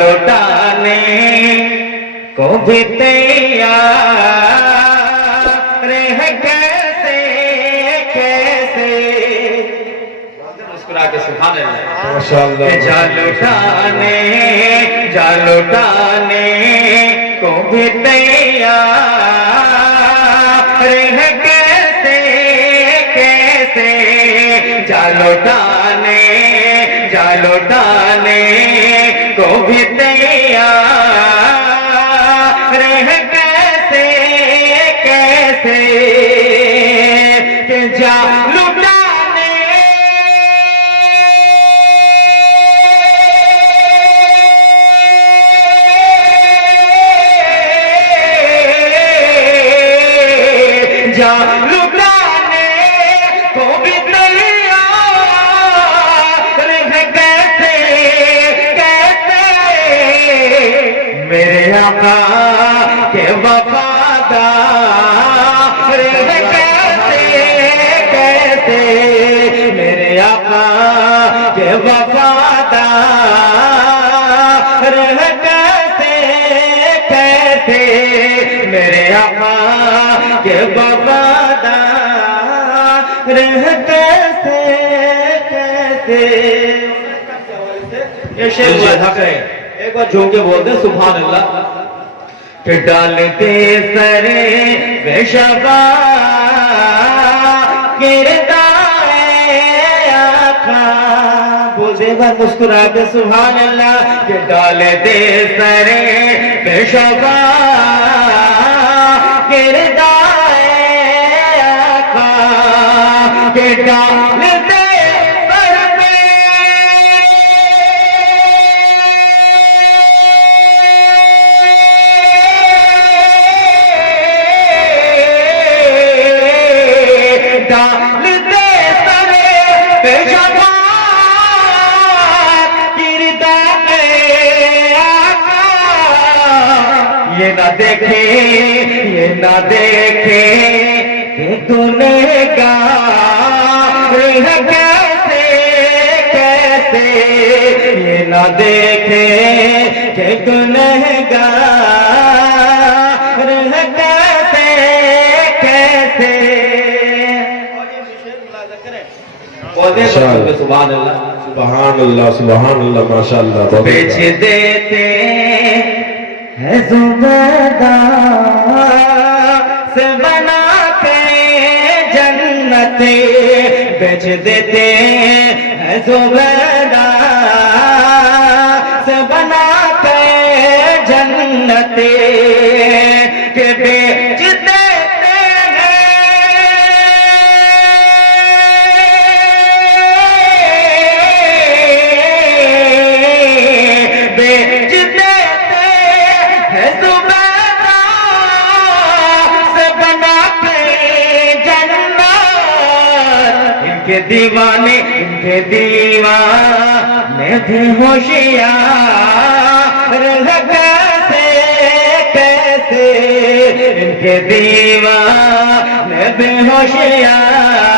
लौटाने को भी तैयार है कैसे कैसे मुस्कुरा के सुभान अल्लाह माशाअल्लाह जा लौटाने को भी तैयार है कैसे कैसे जा लौटाने को भी तैयार है कैसे कैसे जा लौटाने जा लौटाने को भी मेरे आका के वफादार है कैसे कैसे मेरे आका के वफादार है कैसे कैसे मेरे आका के वफादार है कैसे कैसे ये शेर है एक बार झूम के बोलते सुभान अल्लाह कि डालते सरे बेशबा किरदाए आका बोलते बार मुस्कुरा के सुभान अल्लाह कि डालते सरे बेशबा किरदाए आका कि डालते ये ना देखे कि गुनहगार है कैसे कैसे ये ना देखे कि गुनहगार है कैसे कैसे सुभान अल्लाह सुभान अल्लाह सुभान अल्लाह माशाअल्लाह बेच देते है जुबैदा से बना के जन्नते बेच देते है जुबैदा से बना के जन्नते के बेच देते हैं बेच इनके दीवाने भी होशियार है कैसे कैसे इनके दीवाने भी होशियार